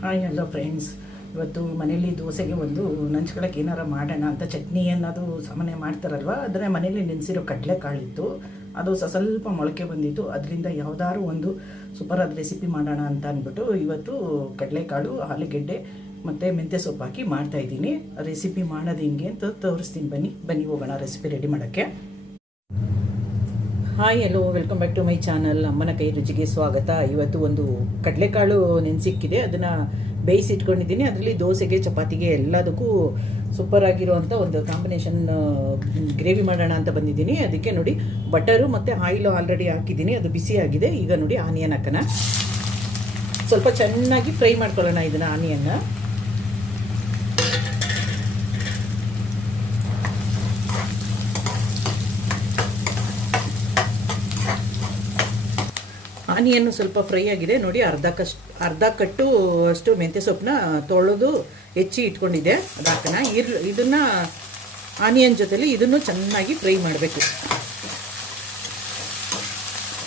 Hi hello friends ಇವತ್ತು ಮನೇಲಿ ದೋಸೆಗೆ ಒಂದು ನಂಚ್ಕೊಳಕ್ಕೆ ಏನಾರ ಮಾಡೋಣ ಅಂತ ಚಟ್ನಿ ಅನ್ನೋದು ಸಾಮಾನ್ಯ ಮಾಡ್ತಾರಲ್ವ? ಆದರೆ ಮನೇಲಿ ನೆನೆಸಿರೋ ಕಡಲೆಕಾಳಿತ್ತು ಅದು ಸ್ವಲ್ಪ ಮೊಳಕೆ ಬಂದಿತ್ತು. ಅದರಿಂದ ಯಾವುದಾದ್ರು ಒಂದು ಸೂಪರ್ ರೆಸಿಪಿ ಮಾಡೋಣ ಅಂತ ಅಂದ್ಬಿಟ್ಟು ಇವತ್ತು ಕಡಲೆಕಾಳು, ಆಲೂಗೆಡ್ಡೆ ಮತ್ತು ಮೆಂತ್ಯ ಸೊಪ್ಪು ಹಾಕಿ ಮಾಡ್ತಾಯಿದ್ದೀನಿ ರೆಸಿಪಿ ಮಾಡೋದು ಹಿಂಗೆ ಅಂತ ತೋರಿಸ್ತೀನಿ ಬನ್ನಿ. ಬನ್ನಿ ಹೋಗೋಣ ರೆಸಿಪಿ ರೆಡಿ ಮಾಡೋಕ್ಕೆ. Hi hello welcome back to my channel ಅಮ್ಮನ ಕೈ ರುಚಿಗೆ ಸ್ವಾಗತ. ಇವತ್ತು ಒಂದು ಕಡಲೆಕಾಳು ನೆನೆಸಿಕ್ಕಿದೆ. ಅದನ್ನು ಬೇಯಿಸಿ ಇಟ್ಕೊಂಡಿದ್ದೀನಿ ಅದರಲ್ಲಿ ದೋಸೆಗೆ, ಚಪಾತಿಗೆ ಎಲ್ಲದಕ್ಕೂ ಸೂಪರ್ ಆಗಿರುವಂಥ ಒಂದು ಕಾಂಬಿನೇಷನ್ ಗ್ರೇವಿ ಮಾಡೋಣ ಅಂತ ಬಂದಿದ್ದೀನಿ. ಅದಕ್ಕೆ ನೋಡಿ ಬಟರು ಮತ್ತು ಆಯಿಲು ಆಲ್ರೆಡಿ ಹಾಕಿದ್ದೀನಿ. ಅದು ಬಿಸಿ ಆಗಿದೆ. ಈಗ ನೋಡಿ ಆನಿಯನ್ ಹಾಕೋಣ. ಸ್ವಲ್ಪ ಚೆನ್ನಾಗಿ ಫ್ರೈ ಮಾಡ್ಕೊಳ್ಳೋಣ ಇದನ್ನು ಆನಿಯನ್ನ ಆನಿಯನ್ನು ಸ್ವಲ್ಪ ಫ್ರೈ ಆಗಿದೆ. ನೋಡಿ, ಅರ್ಧ ಕಷ್ಟು ಅರ್ಧ ಕಟ್ಟು ಅಷ್ಟು ಮೆಂತ್ಯ ಸೊಪ್ಪನ್ನ ತೊಳೆದು ಹೆಚ್ಚಿ ಇಟ್ಕೊಂಡಿದ್ದೆ. ಅದು ಹಾಕೋಣ ಇರ್, ಇದನ್ನು ಆನಿಯನ್ ಜೊತೆಲಿ ಇದನ್ನು ಚೆನ್ನಾಗಿ ಫ್ರೈ ಮಾಡಬೇಕು.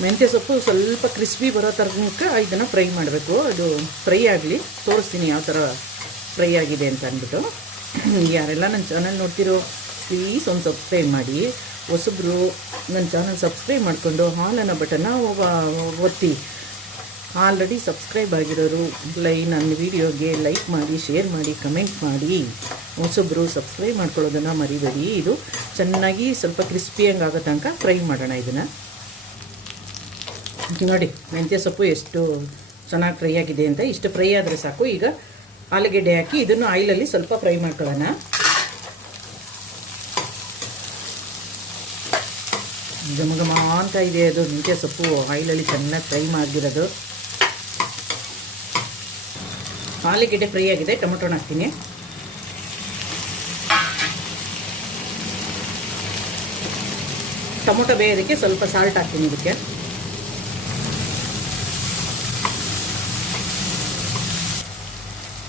ಮೆಂತ್ಯ ಸೊಪ್ಪು ಸ್ವಲ್ಪ ಕ್ರಿಸ್ಪಿ ಬರೋ ತನಕ ಇದನ್ನು ಫ್ರೈ ಮಾಡಬೇಕು. ಅದು ಫ್ರೈ ಆಗಲಿ, ತೋರಿಸ್ತೀನಿ ಯಾವ ಥರ ಫ್ರೈ ಆಗಿದೆ ಅಂತ ಅಂದ್ಬಿಟ್ಟು. ಯಾರೆಲ್ಲ ನನ್ನ ಚಾನಲ್ ನೋಡ್ತಿರೋ ಪ್ಲೀಸ್ ಒಂದು ಸಬ್ಸ್ಕ್ರೈಬ್ ಮಾಡಿ. ಹೊಸಬ್ರು ನನ್ನ ಚಾನಲ್ ಸಬ್ಸ್ಕ್ರೈಬ್ ಮಾಡಿಕೊಂಡು ಹಾಲನ್ನು ಬಟನ್ನ ಒತ್ತಿ. ಆಲ್ರೆಡಿ ಸಬ್ಸ್ಕ್ರೈಬ್ ಆಗಿರೋರು ಲೈ ನನ್ನ ವಿಡಿಯೋಗೆ ಲೈಕ್ ಮಾಡಿ ಶೇರ್ ಮಾಡಿ ಕಮೆಂಟ್ ಮಾಡಿ. ಹೊಸಬ್ರು ಸಬ್ಸ್ಕ್ರೈಬ್ ಮಾಡ್ಕೊಳ್ಳೋದನ್ನು ಮರಿಬೇಡಿ. ಇದು ಚೆನ್ನಾಗಿ ಸ್ವಲ್ಪ ಕ್ರಿಸ್ಪಿಯಂಗೆ ಆಗೋ ತನಕ ಫ್ರೈ ಮಾಡೋಣ ಇದನ್ನು. ನೋಡಿ, ಮೆಂತ್ಯ ಸೊಪ್ಪು ಎಷ್ಟು ಚೆನ್ನಾಗಿ ಫ್ರೈ ಆಗಿದೆ ಅಂತ. ಇಷ್ಟು ಫ್ರೈ ಆದರೆ ಸಾಕು. ಈಗ ಆಲೂಗೆಡ್ಡೆ ಹಾಕಿ ಇದನ್ನು ಆಯಿಲಲ್ಲಿ ಸ್ವಲ್ಪ ಫ್ರೈ ಮಾಡ್ಕೊಳ್ಳೋಣ. ಘಮ ಘಮ ಅಂತ ಇದೆ ಅದು. ಮೆಂತ್ಯ ಸೊಪ್ಪು ಆಯಿಲಲ್ಲಿ ಚೆನ್ನಾಗಿ ಫ್ರೈ ಮಾಡಿರೋದು ಆಲೂಗೆಡ್ಡೆ ಫ್ರೈ ಆಗಿದೆ. ಟೊಮೊಟೊನ ಹಾಕ್ತೀನಿ. ಟೊಮೊಟೊ ಬೇಯೋದಕ್ಕೆ ಸ್ವಲ್ಪ ಸಾಲ್ಟ್ ಹಾಕ್ತೀನಿ ಇದಕ್ಕೆ.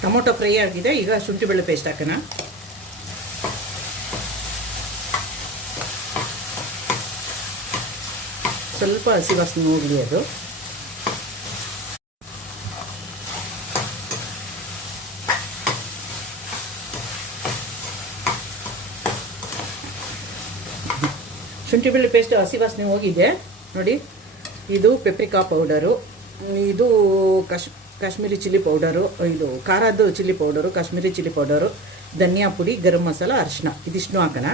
ಟೊಮೊಟೊ ಫ್ರೈ ಆಗಿದೆ. ಈಗ ಶುಂಠಿ ಬೆಳ್ಳುಳ್ಳಿ ಪೇಸ್ಟ್ ಹಾಕೋಣ. ಸ್ವಲ್ಪ ಹಸಿ ವಾಸನೆ ಹೋಗಲಿ ಅದು. ಶುಂಠಿ ಬೆಳ್ಳಿ ಪೇಸ್ಟ್ ಹಸಿ ವಾಸನೆ ಹೋಗಿದೆ. ನೋಡಿ, ಇದು ಪೆಪ್ರಿಕಾ ಪೌಡರು ಇದು ಕಾಶ್, ಕಾಶ್ಮೀರಿ ಚಿಲ್ಲಿ ಪೌಡರು ಇದು ಖಾರದ್ದು chilli powder Kashmiri chilli powder ಧನಿಯಾ ಪುಡಿ, ಗರಂ ಮಸಾಲ ಅರಿಶಿನ ಇದಿಷ್ಟು ಹಾಕೋಣ.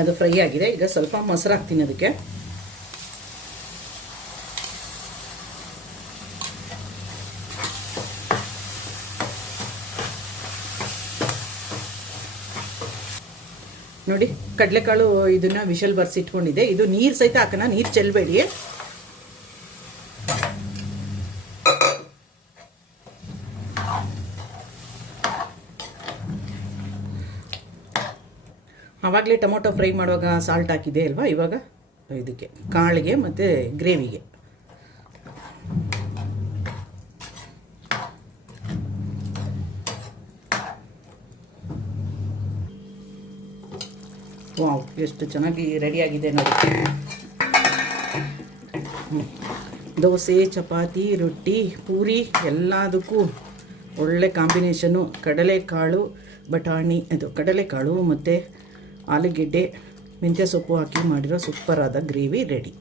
ಅದು ಫ್ರೈ ಆಗಿದೆ. ಈಗ ಸ್ವಲ್ಪ ಮೊಸರು ಹಾಕ್ತೀನಿ ಅದಕ್ಕೆ. ನೋಡಿ, ಕಡಲೆಕಾಳು ಇದನ್ನ ವಿಷಲ್ ಬರ್ಸಿಟ್ಕೊಂಡಿದ್ದೆ. ಇದು ನೀರು ಸಹಿತ ಹಾಕೋಣ ನೀರು ಚೆಲ್ಲಬೇಡಿ ಆವಾಗಲೇ ಟೊಮೊಟೊ ಫ್ರೈ ಮಾಡುವಾಗ ಸಾಲ್ಟ್ ಹಾಕಿದೆ ಅಲ್ವಾ? ಇವಾಗ ಇದಕ್ಕೆ, ಕಾಳಿಗೆ ಮತ್ತು ಗ್ರೇವಿಗೆ. ವಾವ್, ಎಷ್ಟು ಚೆನ್ನಾಗಿ ರೆಡಿಯಾಗಿದೆ ನೋಡಿ. ದೋಸೆ, ಚಪಾತಿ, ರೊಟ್ಟಿ, ಪೂರಿ, ಎಲ್ಲದಕ್ಕೂ ಒಳ್ಳೆ ಕಾಂಬಿನೇಷನು ಕಡಲೆಕಾಳು, ಬಟಾಣಿ ಅದು ಕಡಲೆಕಾಳು ಮತ್ತು ಆಲೂಗೆಡ್ಡೆ ಮೆಂತ್ಯ ಸೊಪ್ಪು ಹಾಕಿ ಮಾಡಿರೋ ಸೂಪರಾದ ಗ್ರೇವಿ ರೆಡಿ.